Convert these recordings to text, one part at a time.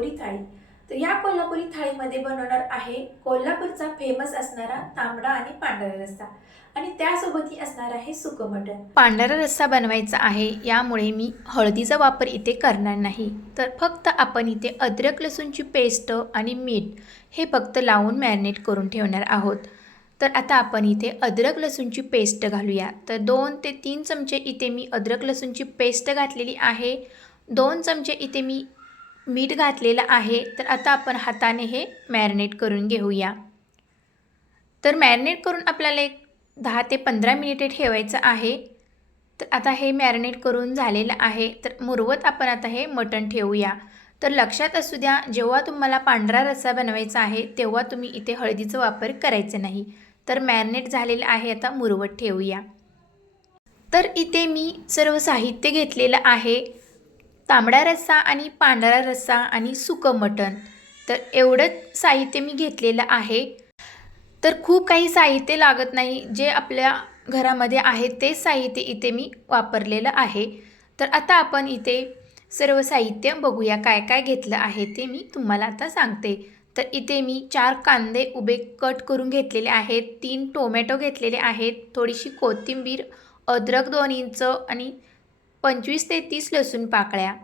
कोल्हापुरी थाळी. तर या कोल्हापुरी थाळीमध्ये बनवणार आहे कोल्हापूरचा फेमस असणारा तांबडा आणि पांढरा रस्सा. आणि त्यासोबतही असणार आहे सुकं मटण. पांढरा रस्सा बनवायचा आहे यामुळे मी हळदीचा वापर इथे करणार नाही. तर फक्त आपण इथे अद्रक लसूणची पेस्ट आणि मीठ हे फक्त लावून मॅरिनेट करून ठेवणार आहोत. तर आता आपण इथे अद्रक लसूणची पेस्ट घालूया. तर दोन ते तीन चमचे इथे मी अद्रक लसूणची पेस्ट घातलेली आहे. दोन चमचे इथे मी मीठ घातलेलं आहे तर आता आपण हाताने हे मॅरिनेट करून घेऊया. तर मॅरिनेट करून आपल्याला एक दहा ते पंधरा मिनिटे ठेवायचं आहे. तर आता हे मॅरिनेट करून झालेलं आहे तर मुरवत आपण आता हे मटण ठेवूया. तर लक्षात असू द्या जेव्हा तुम्हाला पांढरा रस्सा बनवायचा आहे तेव्हा तुम्ही इथे हळदीचा वापर करायचा नाही. तर मॅरिनेट झालेलं आहे आता मुरवत ठेवूया. तर इथे मी सर्व साहित्य घेतलेलं आहे. तांबडा रस्सा आणि पांढरा रस्सा आणि सुकं मटण. तर एवढंच साहित्य मी घेतलेलं आहे. तर खूप काही साहित्य लागत नाही जे आपल्या घरामध्ये आहे तेच साहित्य इथे मी वापरलेलं आहे. तर आता आपण इथे सर्व साहित्य बघूया काय काय घेतलं आहे ते मी तुम्हाला आता सांगते. तर इथे मी चार कांदे उभे कट करून घेतलेले आहेत तीन टोमॅटो घेतलेले आहेत थोडीशी कोथिंबीर अद्रक दोन इंच आणि पंचवीस ते तीस लसूण पाकळ्या.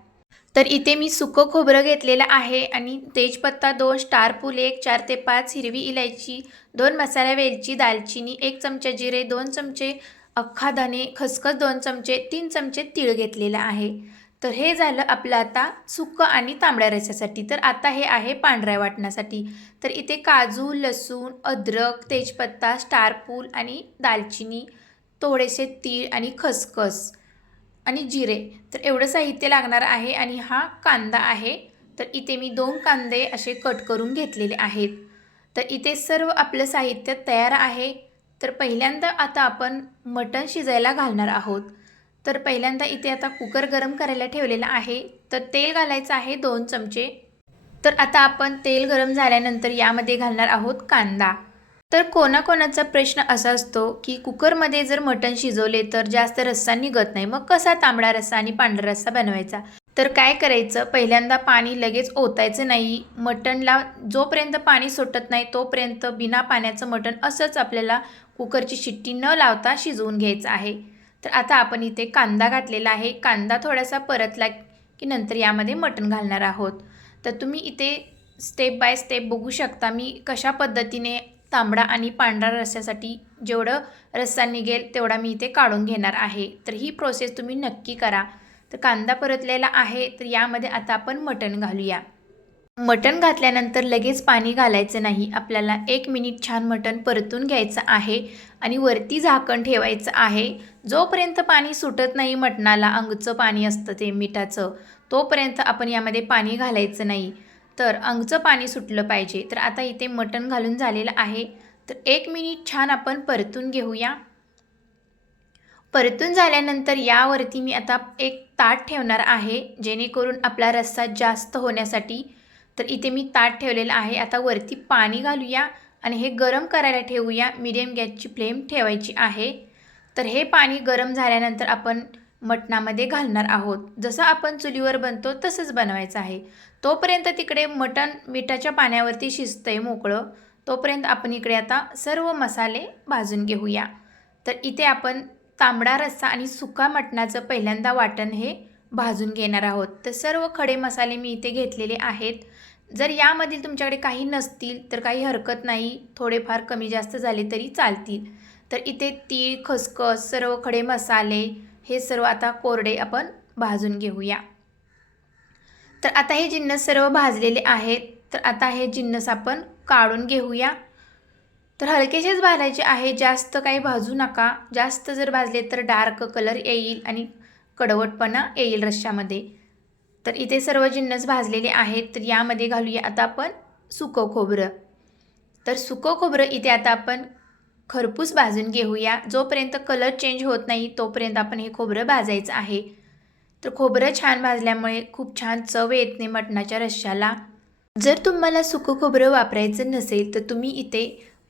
तर इथे मी सुकं खोबरं घेतलेलं आहे आणि तेजपत्ता दोन स्टार फुल एक चार ते पाच हिरवी इलायची दोन मसाला वेलची दालचिनी एक चमचा जिरे दोन चमचे अख्खा धने खसखस दोन चमचे तीन चमचे तीळ घेतलेलं आहे. तर हे झालं आपलं आता सुकं आणि तांबड्या रस्यासाठी तर आता हे आहे पांढऱ्या वाटण्यासाठी तर इथे काजू लसूण अद्रक तेजपत्ता स्टारपूल आणि दालचिनी थोडेसे तीळ आणि खसखस. आणि जिरे. तर एवढं साहित्य लागणार आहे आणि हा कांदा आहे. तर इथे मी दोन कांदे असे कट करून घेतलेले आहेत. तर इथे सर्व आपलं साहित्य तयार आहे. तर पहिल्यांदा आता आपण मटण शिजायला घालणार आहोत. तर पहिल्यांदा इथे आता कुकर गरम करायला ठेवलेला आहे. तर तेल घालायचं आहे दोन चमचे. तर आता आपण तेल गरम झाल्यानंतर यामध्ये घालणार आहोत कांदा. तर कोणाकोणाचा प्रश्न असा असतो की कुकरमध्ये जर मटण शिजवले तर जास्त रस्सा निघत नाही. मग कसा तांबडा रस्सा आणि पांढरा रस्सा बनवायचा? तर काय करायचं? पहिल्यांदा पाणी लगेच ओतायचं नाही. मटणला जोपर्यंत पाणी सुटत नाही तोपर्यंत बिना पाण्याचं मटण असंच आपल्याला कुकरची शिट्टी न लावता शिजवून घ्यायचं आहे. तर आता आपण इथे कांदा घातलेला आहे. कांदा थोडासा परतला की नंतर यामध्ये मटण घालणार आहोत. तर तुम्ही इथे स्टेप बाय स्टेप बघू शकता मी कशा पद्धतीने तांबडा आणि पांढरा रस्स्यासाठी जेवढं रस्सा निघेल तेवढा मी इथे काढून घेणार आहे. तर ही प्रोसेस तुम्ही नक्की करा. तर कांदा परतलेला आहे तर यामध्ये आता आपण मटण घालूया. मटण घातल्यानंतर लगेच पाणी घालायचं नाही. आपल्याला एक मिनिट छान मटण परतून घ्यायचं आहे आणि वरती झाकण ठेवायचं आहे. जोपर्यंत पाणी सुटत नाही मटणाला अंगचं पाणी असतं ते मिठाचं तोपर्यंत आपण यामध्ये पाणी घालायचं नाही. तर अंगचं पाणी सुटलं पाहिजे. तर आता इथे मटण घालून झालेलं आहे. तर एक मिनिट छान आपण परतून घेऊया. परतून झाल्यानंतर यावरती मी आता एक ताट ठेवणार आहे जेणेकरून आपला रस्सा जास्त होण्यासाठी. तर इथे मी ताट ठेवलेलं आहे. आता वरती पाणी घालूया आणि हे गरम करायला ठेवूया. मीडियम गॅसची फ्लेम ठेवायची आहे. तर हे पाणी गरम झाल्यानंतर आपण मटणामध्ये घालणार आहोत. जसं आपण चुलीवर बनतो तसंच बनवायचं आहे. तोपर्यंत तिकडे मटण मिठाच्या पाण्यावरती शिजतंय मोकळं. तोपर्यंत आपण इकडे आता सर्व मसाले भाजून घेऊया. तर इथे आपण तांबडा रस्सा आणि सुका मटणाचं पहिल्यांदा वाटण हे भाजून घेणार आहोत. तर सर्व खडे मसाले मी इथे घेतलेले आहेत. जर यामधील तुमच्याकडे काही नसतील तर काही हरकत नाही. थोडेफार कमी जास्त झाले तरी चालतील. तर इथे तीळ खसखस सर्व खडे मसाले हे सर्व आता कोरडे आपण भाजून घेऊया. तर आता हे जिन्नस सर्व भाजलेले आहेत. तर आता हे जिन्नस आपण काढून घेऊया. तर हलकेसेच भाजायचे आहे. जास्त काही भाजू नका. जास्त जर भाजले तर डार्क कलर येईल आणि कडवटपणा येईल रश्श्यामध्ये. तर इथे सर्व जिन्नस भाजलेले आहेत. तर यामध्ये घालूया आता आपण सुकं खोबरं. तर सुकं खोबरं इथे आता आपण खरपूस भाजून घेऊया. जोपर्यंत कलर चेंज होत नाही तोपर्यंत आपण हे खोबरं भाजायचं आहे. तर खोबरं छान भाजल्यामुळे खूप छान चव येते मटणाच्या रश्श्याला. जर तुम्हाला सुकं खोबरं वापरायचं नसेल तर तुम्ही इथे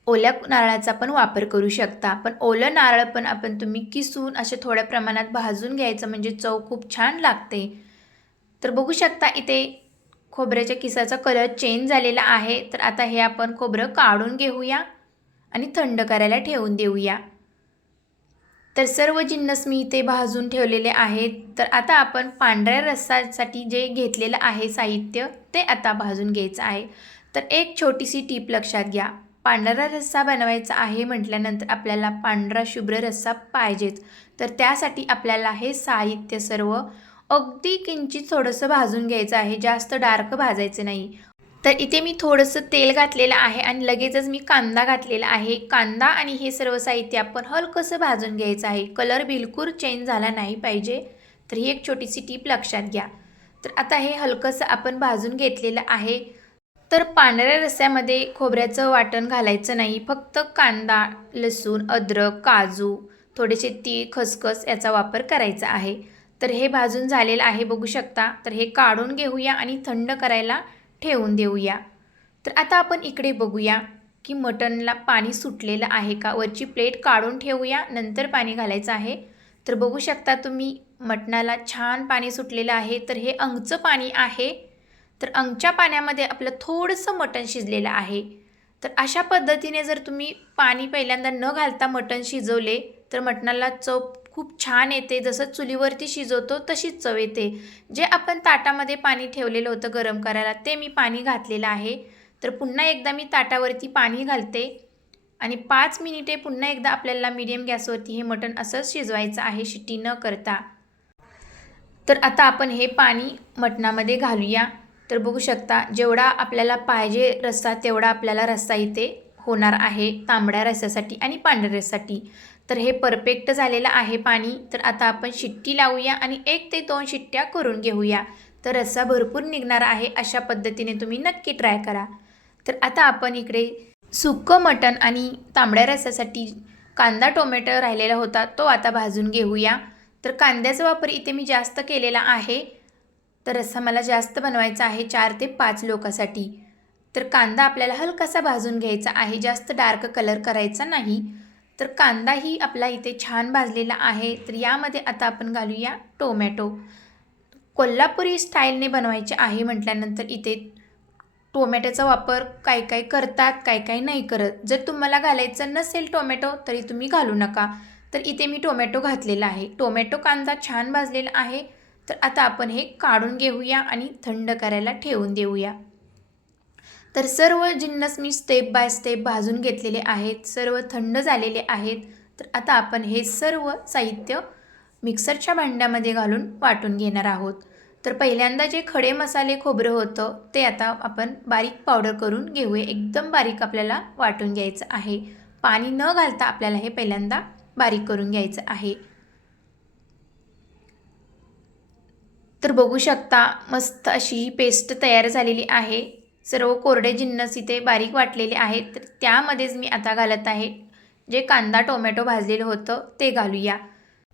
ओल्या नारळाचा पण वापर करू शकता. पण ओलं नारळ पण आपण तुम्ही किसून असे थोड्या प्रमाणात भाजून घ्यायचं म्हणजे चव खूप छान लागते. तर बघू शकता इथे खोबऱ्याच्या किसाचा कलर चेंज झालेला आहे. तर आता हे आपण खोबरं काढून घेऊया. आणि थंड करायला ठेवून देऊया. तर सर्व जिन्नस मी इथे भाजून ठेवलेले आहेत. तर आता आपण पांढऱ्या रस्सासाठी जे घेतलेलं आहे साहित्य ते आता भाजून घ्यायचं आहे. तर एक छोटीशी टीप लक्षात घ्या. पांढरा रस्सा बनवायचा आहे म्हटल्यानंतर आपल्याला पांढरा शुभ्र रस्सा पाहिजेच. तर त्यासाठी आपल्याला हे साहित्य सर्व अगदी किंचित थोडंसं भाजून घ्यायचं आहे. जास्त डार्क भाजायचं नाही. तर इथे मी थोडंसं तेल घातलेलं आहे आणि लगेचच मी कांदा घातलेला आहे. कांदा आणि हे सर्व साहित्य आपण हलकंसं भाजून घ्यायचं आहे. कलर बिलकुल चेंज झाला नाही पाहिजे. तर ही एक छोटीशी टीप लक्षात घ्या. तर आता हे हलकंसं आपण भाजून घेतलेलं आहे. तर पांढऱ्या रस्स्यामध्ये खोबऱ्याचं वाटण घालायचं नाही. फक्त कांदा लसूण अद्रक काजू थोडेसे तीळ खसखस याचा वापर करायचा आहे. तर हे भाजून झालेलं आहे बघू शकता. तर हे काढून घेऊया आणि थंड करायला ठेवून देऊया. तर आता आपण इकडे बघूया की मटनला पाणी सुटलेलं आहे का? वरची प्लेट काढून ठेवूया नंतर पाणी घालायचं आहे. तर बघू शकता तुम्ही मटणाला छान पाणी सुटलेलं आहे. तर हे अंगचं पाणी आहे. तर अंगच्या पाण्यामध्ये आपलं थोडंसं मटण शिजलेलं आहे. तर अशा पद्धतीने जर तुम्ही पाणी पहिल्यांदा न घालता मटण शिजवले तर मटणाला चव खूप छान येते. जसं चुलीवरती शिजवतो तशीच चव येते. जे आपण ताटामध्ये पाणी ठेवलेलं होतं गरम करायला ते मी पाणी घातलेलं आहे. तर पुन्हा एकदा मी ताटावरती पाणी घालते. आणि पाच मिनिटे पुन्हा एकदा आपल्याला मीडियम गॅसवरती हे मटण असंच शिजवायचं आहे शिट्टी न करता. तर आता आपण हे पाणी मटणामध्ये घालूया. तर बघू शकता जेवढा आपल्याला पाहिजे रस्सा तेवढा आपल्याला रस्सा इथे होणार आहे तांबड्या रस्स्यासाठी आणि पांढऱ्या रस्स्यासाठी. तर हे परफेक्ट झालेलं आहे पाणी. तर आता आपण शिट्टी लावूया आणि एक ते दोन शिट्ट्या करून घेऊया. तर रस्सा भरपूर निघणार आहे अशा पद्धतीने तुम्ही नक्की ट्राय करा. तर आता आपण इकडे सुकं मटण आणि तांबड्या रस्सासाठी कांदा टोमॅटो राहिलेला होता तो आता भाजून घेऊया. तर कांद्याचा वापर इथे मी जास्त केलेला आहे. तर रस्सा मला जास्त बनवायचा आहे चार ते पाच लोकांसाठी. तर कांदा आपल्याला हलकासा भाजून घ्यायचा आहे जास्त डार्क कलर करायचा नाही. तर कांदाही आपला इथे छान भाजलेला आहे. तर यामध्ये आता आपण घालूया टोमॅटो. कोल्हापुरी स्टाईलने बनवायचे आहे म्हटल्यानंतर इथे टोमॅटोचा वापर काय काय करतात काय काय नाही करत. जर तुम्हाला घालायचं नसेल टोमॅटो तरी तुम्ही घालू नका. तर इथे मी टोमॅटो घातलेला आहे. टोमॅटो कांदा छान भाजलेला आहे. तर आता आपण हे काढून घेऊया आणि थंड करायला ठेवून देऊया. तर सर्व जिन्नस मी स्टेप बाय स्टेप भाजून घेतलेले आहेत सर्व थंड झालेले आहेत. तर आता आपण हे सर्व साहित्य मिक्सरच्या भांड्यामध्ये घालून वाटून घेणार आहोत. तर पहिल्यांदा जे खडे मसाले खोबरं होतं ते आता आपण बारीक पावडर करून घेऊया. एकदम बारीक आपल्याला वाटून घ्यायचं आहे. पाणी न घालता आपल्याला हे पहिल्यांदा बारीक करून घ्यायचं आहे. तर बघू शकता मस्त अशी ही पेस्ट तयार झालेली आहे. सर्व कोरडे जिन्नस इथे बारीक वाटलेले आहेत तर त्यामध्येच मी आता घालत आहे. जे कांदा टोमॅटो भाजलेलं होतं ते घालूया.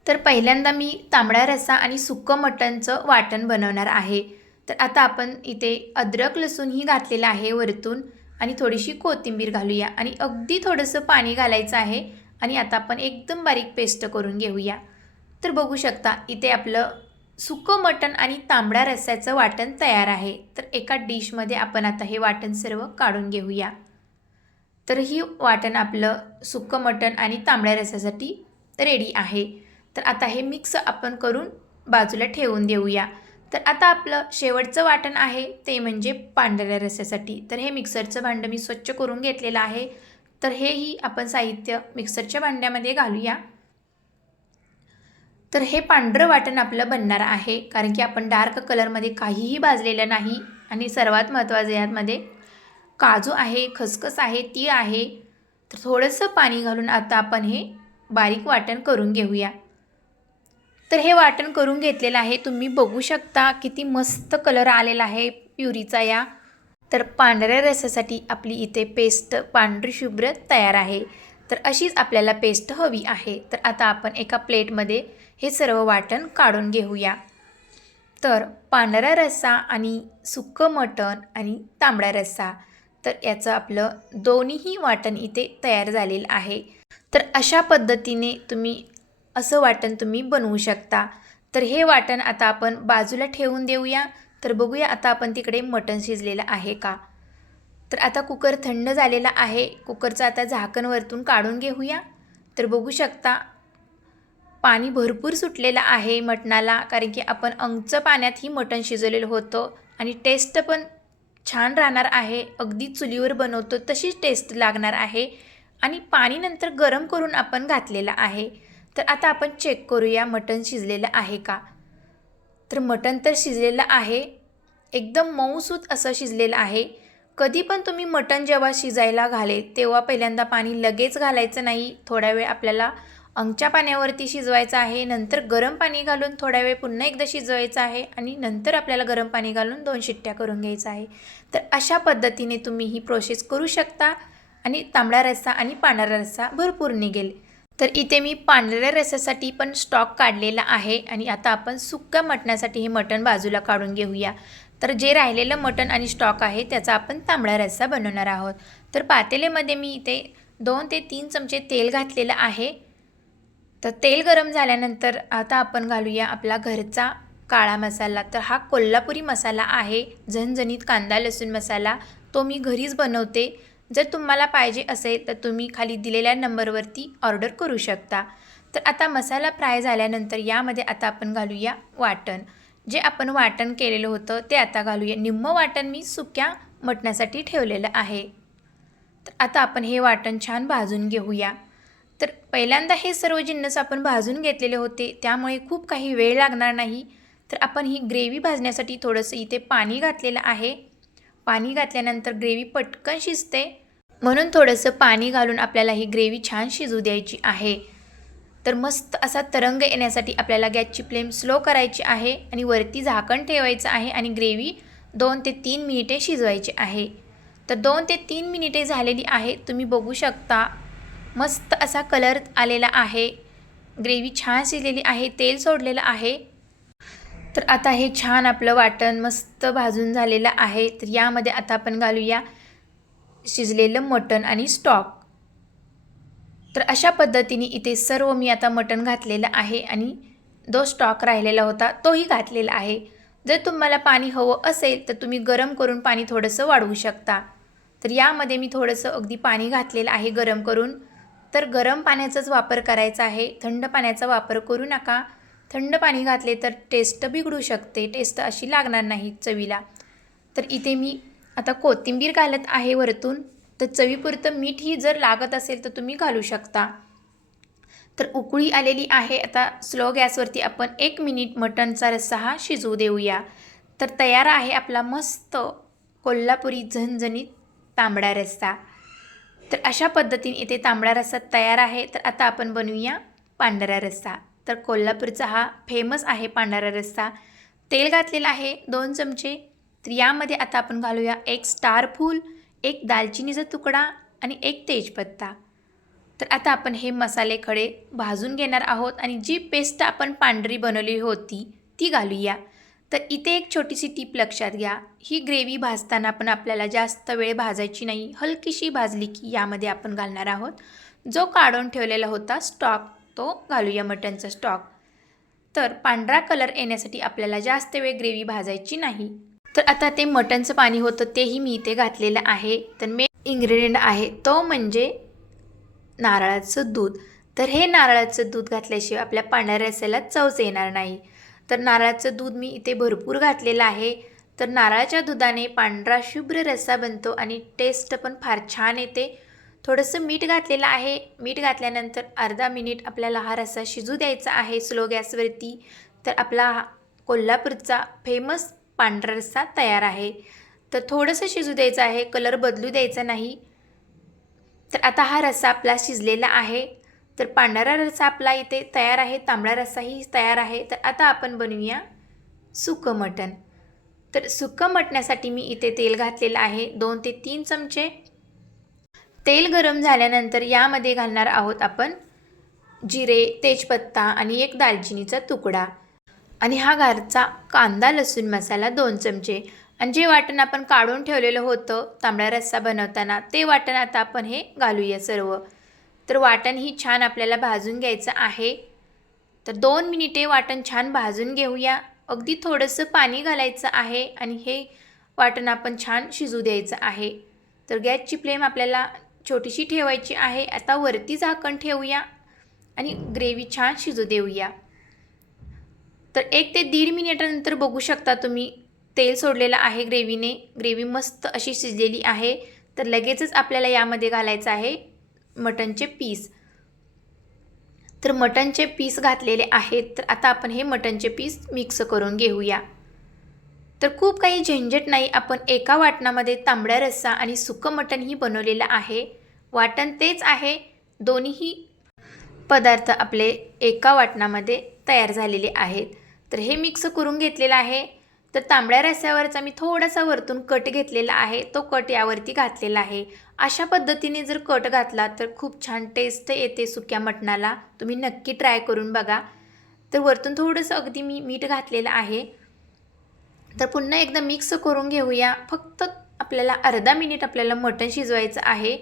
तर पहिल्यांदा मी तांबडा रस्सा आणि सुक्कं मटणचं वाटण बनवणार आहे. तर आता आपण इथे अद्रक लसूणही घातलेलं आहे वरतून आणि थोडीशी कोथिंबीर घालूया आणि अगदी थोडंसं पाणी घालायचं आहे आणि आता आपण एकदम बारीक पेस्ट करून घेऊया. तर बघू शकता इथे आपलं सुकं मटण आणि तांबड्या रस्स्याचं वाटण तयार आहे. तर एका डिशमध्ये आपण आता हे वाटण सर्व काढून घेऊया. तर ही वाटण आपलं सुकं मटण आणि तांबड्या रस्स्यासाठी रेडी आहे. तर आता हे मिक्स आपण करून बाजूला ठेवून देऊया. तर आता आपलं शेवटचं वाटण आहे ते म्हणजे पांढऱ्या रस्स्यासाठी तर हे मिक्सरचं भांडं मी स्वच्छ करून घेतलेलं आहे. तर हेही आपण साहित्य मिक्सरच्या भांड्यामध्ये घालूया. तर हे पांढरं वाटण आपलं बनणार आहे कारण की आपण डार्क कलरमध्ये काहीही भाजलेलं नाही. आणि सर्वात महत्त्वाचं यातमध्ये काजू आहे खसखस आहे ती आहे. तर थोडंसं पाणी घालून आता आपण हे बारीक वाटण करून घेऊया. तर हे वाटण करून घेतलेलं आहे. तुम्ही बघू शकता किती मस्त कलर आलेला आहे प्युरीचा या. तर पांढऱ्या रसासाठी आपली इथे पेस्ट पांढरी शुभ्र तयार आहे. तर अशीच आपल्याला पेस्ट हवी आहे. तर आता आपण एका प्लेटमध्ये हे सर्व वाटण काढून घेऊया. तर पांढरा रस्सा आणि सुक्कं मटण आणि तांबडा रस्सा. तर याचं आपलं दोन्हीही वाटण इथे तयार झालेलं आहे. तर अशा पद्धतीने तुम्ही असं वाटण तुम्ही बनवू शकता. तर हे वाटण आता आपण बाजूला ठेवून देऊया. तर बघूया आता आपण तिकडे मटण शिजलेलं आहे का? तर आता कुकर थंड झालेला आहे. कुकरचं आता झाकण वरतून काढून घेऊया. तर बघू शकता पाणी भरपूर सुटलेलं आहे मटणाला कारण की आपण अंगचं पाण्यातही मटण शिजवलेलं होतं आणि टेस्ट पण छान राहणार आहे. अगदी चुलीवर बनवतो तशीच टेस्ट लागणार आहे. आणि पाणी नंतर गरम करून आपण घातलेलं आहे. तर आता आपण चेक करूया मटण शिजलेलं आहे का? तर मटण तर शिजलेलं आहे. एकदम मऊसूत असं शिजलेलं आहे. कधी पण तुम्ही मटण जेव्हा शिजायला घाले तेव्हा पहिल्यांदा पाणी लगेच घालायचं नाही. थोडा वेळ आपल्याला अंगच्या पाण्यावरती शिजवायचं आहे नंतर गरम पाणी घालून थोडा वेळ पुन्हा एकदा शिजवायचं आहे आणि नंतर आपल्याला गरम पाणी घालून दोन शिट्ट्या करून घ्यायचं आहे. तर अशा पद्धतीने तुम्ही ही प्रोसेस करू शकता आणि तांबडा रस्सा आणि पांढरा रस्सा भरपूर निघेल. तर इथे मी पांढऱ्या रस्स्यासाठी पण स्टॉक काढलेला आहे आणि आता आपण सुक्या मटणासाठी हे मटण बाजूला काढून घेऊया. तर जे राहिलेलं मटण आणि स्टॉक आहे त्याचा आपण तांबडा रस्सा बनवणार आहोत. तर पातेलेमध्ये मी इथे दोन ते तीन चमचे तेल घातलेलं आहे. तर तेल गरम झाल्यानंतर आता आपण घालूया आपला घरचा काळा मसाला. तर हा कोल्हापुरी मसाला आहे झणझणीत कांदा लसूण मसाला. तो मी घरीच बनवते. जर तुम्हाला पाहिजे असेल तर तुम्ही खाली दिलेल्या नंबरवरती ऑर्डर करू शकता. तर आता मसाला फ्राय झाल्यानंतर यामध्ये आता आपण घालूया वाटण. जे आपण वाटण केलेलं होतं ते आता घालूया. निम्म वाटण मी सुक्या मटणासाठी ठेवलेलं आहे. तर आता आपण हे वाटण छान भाजून घेऊया. तर पहिल्यांदा हे सर्व जिन्नस आपण भाजून घेतलेले होते त्यामुळे खूप काही वेळ लागणार नाही. तर आपण ही ग्रेव्ही भाजण्यासाठी थोडंसं इथे पाणी घातलेलं आहे. पाणी घातल्यानंतर ग्रेव्ही पटकन शिजते. म्हणून थोडंसं पाणी घालून आपल्याला ही ग्रेव्ही छान शिजू द्यायची आहे. तर मस्त असा तरंग येण्यासाठी आपल्याला गॅसची फ्लेम स्लो करायची आहे आणि वरती झाकण ठेवायचं आहे आणि ग्रेव्ही दोन ते तीन मिनिटे शिजवायची आहे. तर दोन ते तीन मिनिटे झालेली आहे तुम्ही बघू शकता. मस्त असा कलर आलेला आहे. ग्रेव्ही छान शिजलेली आहे तेल सोडलेलं आहे. तर आता हे छान आपलं वाटण मस्त भाजून झालेलं आहे. तर यामध्ये आता आपण घालूया शिजलेलं मटण आणि स्टॉक. तर अशा पद्धतीने इथे सर्व मी आता मटण घातलेलं आहे आणि जो स्टॉक राहिलेला होता तोही घातलेला आहे. जर तुम्हाला पाणी हवं असेल तर तुम्ही गरम करून पाणी थोडंसं वाढवू शकता. तर यामध्ये मी थोडंसं अगदी पाणी घातलेलं आहे गरम करून. तर गरम पाण्याचाच वापर करायचा आहे. थंड पाण्याचा वापर करू नका. थंड पाणी घातले तर टेस्ट बिघडू शकते. टेस्ट अशी लागणार नाही चवीला. तर इथे मी आता कोथिंबीर घालत आहे वरतून. तर चवीपुरतं मीठ ही जर लागत असेल तर तुम्ही घालू शकता. तर उकळी आलेली आहे. आता स्लो गॅसवरती आपण एक मिनिट मटणचा रस्सा हा शिजवू देऊया. तर तयार आहे आपला मस्त कोल्हापुरी झणझणीत तांबडा रस्सा. तर अशा पद्धतीने इथे तांबडा रस्सा तयार आहे. तर आता आपण बनवूया पांढरा रस्सा. तर कोल्हापूरचा हा फेमस आहे पांढरा रस्सा. तेल घातलेलं आहे दोन चमचे. तर यामध्ये आता आपण घालूया एक स्टार फूल एक दालचिनीचा तुकडा आणि एक तेजपत्ता. तर आता आपण हे मसाले खडे भाजून घेणार आहोत आणि जी पेस्ट आपण पांढरी बनवली होती ती घालूया. तर इथे एक छोटीशी टीप लक्षात घ्या. ही ग्रेव्ही भाजताना पण आपल्याला जास्त वेळ भाजायची नाही. हलकीशी भाजली की यामध्ये आपण घालणार आहोत. जो काढून ठेवलेला होता स्टॉक तो घालूया मटनचा स्टॉक. तर पांढरा कलर येण्यासाठी आपल्याला जास्त वेळ ग्रेव्ही भाजायची नाही. तर आता ते मटनचं पाणी होतं तेही मी इथे घातलेलं आहे. तर मेन इन्ग्रेडियंट आहे तो म्हणजे नारळाचं दूध. तर हे नारळाचं दूध घातल्याशिवाय आपल्या पांढऱ्या रस्याला चवच येणार नाही. तर नारळाचं दूध मी इथे भरपूर घातलेलं आहे. तर नारळाच्या दुधाने पांढरा शुभ्र रस्सा बनतो आणि टेस्ट पण फार छान येते. थोडंसं मीठ घातलेलं आहे. मीठ घातल्यानंतर अर्धा मिनिट आपल्याला हा रस्सा शिजू द्यायचा आहे स्लो गॅसवरती तर आपला हा कोल्हापूरचा फेमस पांढरा रस्सा तयार आहे. तर थोडंसं शिजू द्यायचं आहे. कलर बदलू द्यायचा नाही. तर आता हा रस्सा आपला शिजलेला आहे. तर पांढरा रस्सा आपला इथे तयार आहे तांबडा रस्साही तयार आहे. तर आता आपण बनवूया सुकं मटण. तर सुकं मटण्यासाठी मी इथे तेल घातलेलं आहे दोन ते तीन चमचे. तेल गरम झाल्यानंतर यामध्ये घालणार आहोत आपण जिरे तेजपत्ता आणि एक दालचिनीचा तुकडा. आणि हा घरचा कांदा लसूण मसाला दोन चमचे. आणि जे वाटण आपण काढून ठेवलेलं होतं तांबडा रस्सा बनवताना ते वाटण आता आपण हे घालूया सर्व. तर वाटण ही छान आपल्याला भाजून घ्यायचं आहे. तर दोन मिनिटे वाटण छान भाजून घेऊया. अगदी थोडंसं पाणी घालायचं आहे आणि हे वाटण आपण छान शिजू द्यायचं आहे. तर गॅसची फ्लेम आपल्याला छोटीशी ठेवायची आहे. आता वरती झाकण ठेवूया आणि ग्रेव्ही छान शिजू देऊया. तर एक ते दीड मिनिटानंतर बघू शकता तुम्ही तेल सोडलेलं आहे ग्रेव्हीने. ग्रेव्ही मस्त अशी शिजलेली आहे. तर लगेचच आपल्याला यामध्ये घालायचं आहे. मटनचे पीस. तर मटनचे पीस घातलेले आहेत. तर आता आपण हे मटनचे पीस मिक्स करून घेऊया. तर खूप काही झंझट नाही आपण एका वाटणामध्ये तांबडा रस्सा आणि सुकं मटणही बनवलेलं आहे. वाटण तेच आहे. दोन्हीही पदार्थ आपले एका वाटणामध्ये तयार झालेले आहेत. तर हे मिक्स करून घेतलेलं आहे. तर तांबड्या रस्स्यावरचा मी थोडासा वरतून कट घेतलेला आहे. तो कट यावरती घातलेला आहे. अशा पद्धतीने जर कट घातला तर खूप छान टेस्ट येते सुक्या मटणाला. तुम्ही नक्की ट्राय करून बघा. तर वरतून थोडंसं अगदी मी मीठ घातलेलं आहे. तर पुन्हा एकदा मिक्स करून घेऊया. फक्त आपल्याला अर्धा मिनिट आपल्याला मटण शिजवायचं आहे.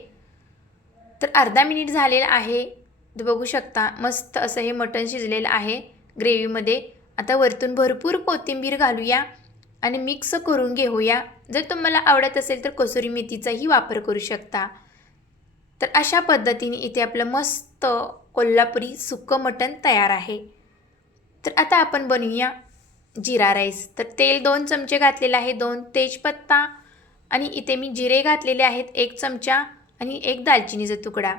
तर अर्धा मिनिट झालेलं आहे. तर बघू शकता मस्त असं हे मटण शिजलेलं आहे ग्रेव्हीमध्ये आता वरतून भरपूर कोथिंबीर घालूया. आणि मिक्स करून घेऊया. जर तुम्हाला आवडत असेल तर कसुरी मेथीचाही वापर करू शकता. तर अशा पद्धतीने इथे आपलं मस्त कोल्हापुरी सुक्कं मटण तयार आहे. तर आता आपण बनवूया जिरा राईस. तर तेल दोन चमचे घातलेलं आहे दोन तेजपत्ता आणि इथे मी जिरे घातलेले आहेत एक चमचा आणि एक दालचिनीचा तुकडा.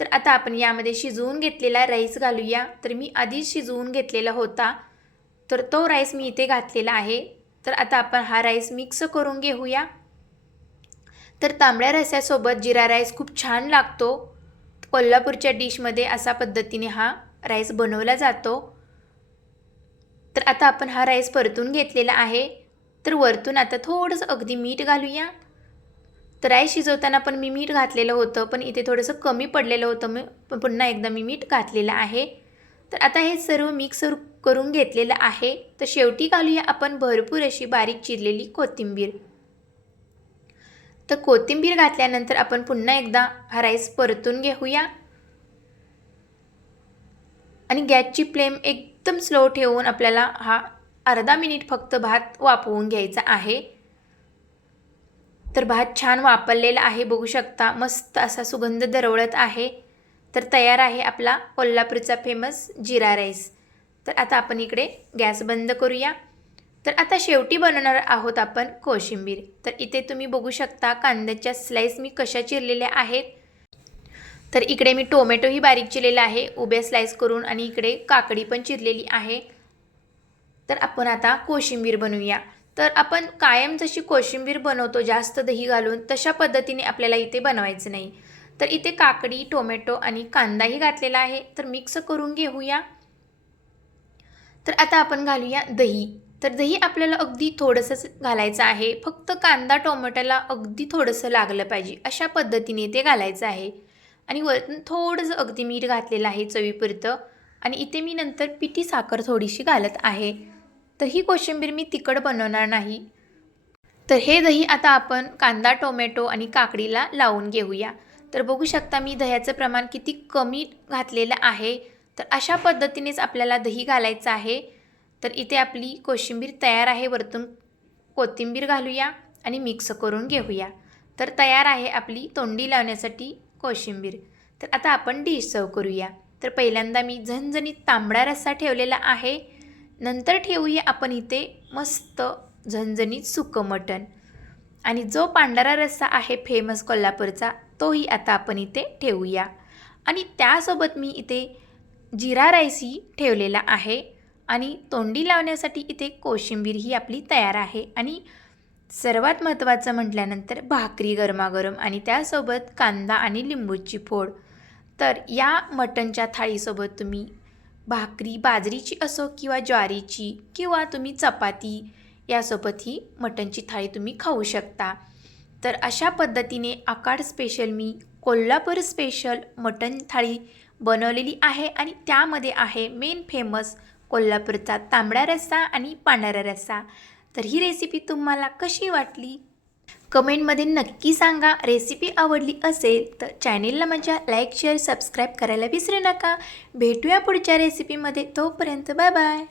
तर आता आपण यामध्ये शिजवून घेतलेला राईस घालूया. तर मी आधीच शिजवून घेतलेला होता. तर तो राईस मी इथे घातलेला आहे. तर आता आपण हा राईस मिक्स करून घेऊया. तर तांबड्या रस्यासोबत जिरा राईस खूप छान लागतो. कोल्हापूरच्या डिशमध्ये असा पद्धतीने हा राईस बनवला जातो. तर आता आपण हा राईस परतून घेतलेला आहे. तर वरतून आता थोडंसं अगदी मीठ घालूया. तर राईस शिजवताना पण मी मीठ घातलेलं होतं पण इथे थोडंसं कमी पडलेलं होतं. मी पुन्हा एकदा मी मीठ घातलेलं आहे. तर आता हे सर्व मिक्स करून घेतलेलं आहे. तर शेवटी घालूया आपण भरपूर अशी बारीक चिरलेली कोथिंबीर. तर कोथिंबीर घातल्यानंतर आपण पुन्हा एकदा हा राईस परतून घेऊया. आणि गॅसची फ्लेम एकदम स्लो ठेवून आपल्याला हा अर्धा मिनिट फक्त भात वापवून घ्यायचा आहे. तर भात छान वापरलेला आहे बघू शकता. मस्त असा सुगंध दरवळत आहे. तर तयार आहे आपला कोल्हापूरचा फेमस जिरा राईस तर आता आपण इकडे गॅस बंद करूया. तर आता शेवटी बनवणार आहोत आपण कोशिंबीर. तर इथे तुम्ही बघू शकता कांद्याच्या स्लाईस मी कशा चिरलेल्या आहेत. तर इकडे मी टोमॅटोही बारीक चिरलेला आहे उभ्या स्लाईस करून आणि इकडे काकडी पण चिरलेली आहे. तर आपण आता कोशिंबीर बनवूया. तर आपण कायम जशी कोशिंबीर बनवतो जास्त दही घालून तशा पद्धतीने आपल्याला इथे बनवायचं नाही. तर इथे काकडी टोमॅटो आणि कांदाही घातलेला आहे. तर मिक्स करून घेऊया. तर आता आपण घालूया दही. तर दही आपल्याला अगदी थोडंसंच घालायचं आहे. फक्त कांदा टोमॅटोला अगदी थोडंसं लागलं पाहिजे. अशा पद्धतीने ते घालायचं आहे. आणि वरतून थोडंसं अगदी मीठ घातलेलं आहे चवीपुरतं. आणि इथे मी नंतर पिठी साखर थोडीशी घालत आहे. तर ही कोशिंबीर मी तिखट बनवणार नाही. तर हे दही आता आपण कांदा टोमॅटो आणि काकडीला लावून घेऊया. तर बघू शकता मी दह्याचं प्रमाण किती कमी घातलेलं आहे. तर अशा पद्धतीनेच आपल्याला दही घालायचं आहे. तर इथे आपली कोशिंबीर तयार आहे. वरतून कोथिंबीर घालूया आणि मिक्स करून घेऊया. तर तयार आहे आपली तोंडी लावण्यासाठी कोशिंबीर. तर आता आपण डिश सर्व करूया. तर पहिल्यांदा मी झणझणीत तांबडा रस्सा ठेवलेला आहे. नंतर ठेवूया आपण इथे मस्त झणझणीत सुकं मटण. आणि जो पांढरा रस्सा आहे फेमस कोल्हापूरचा तोही आता आपण इथे ठेवूया. आणि त्यासोबत मी इथे जिरा राईसही ठेवलेला आहे. आणि तोंडी लावण्यासाठी इथे कोशिंबीर ही आपली तयार आहे. आणि सर्वात महत्त्वाचं म्हटल्यानंतर भाकरी गरमागरम आणि त्यासोबत कांदा आणि लिंबूची फोड. तर या मटणच्या थाळीसोबत तुम्ही भाकरी बाजरीची असो किंवा ज्वारीची किंवा तुम्ही चपाती यासोबत ही मटणची थाळी तुम्ही खाऊ शकता. तर अशा पद्धतीने आकाड स्पेशल मी कोल्हापूर स्पेशल मटण थाळी बनवलेली आहे आणि त्यामध्ये आहे मेन फेमस कोल्हापूरचा तांबडा रस्सा आणि पांढरा रस्सा. तर ही रेसिपी तुम्हाला कशी वाटली? कमेंटमध्ये नक्की सांगा. रेसिपी आवडली असेल तर चॅनेलला माझ्या लाईक शेअर सबस्क्राईब करायला विसरू नका. भेटूया पुढच्या रेसिपीमध्ये तोपर्यंत बाय बाय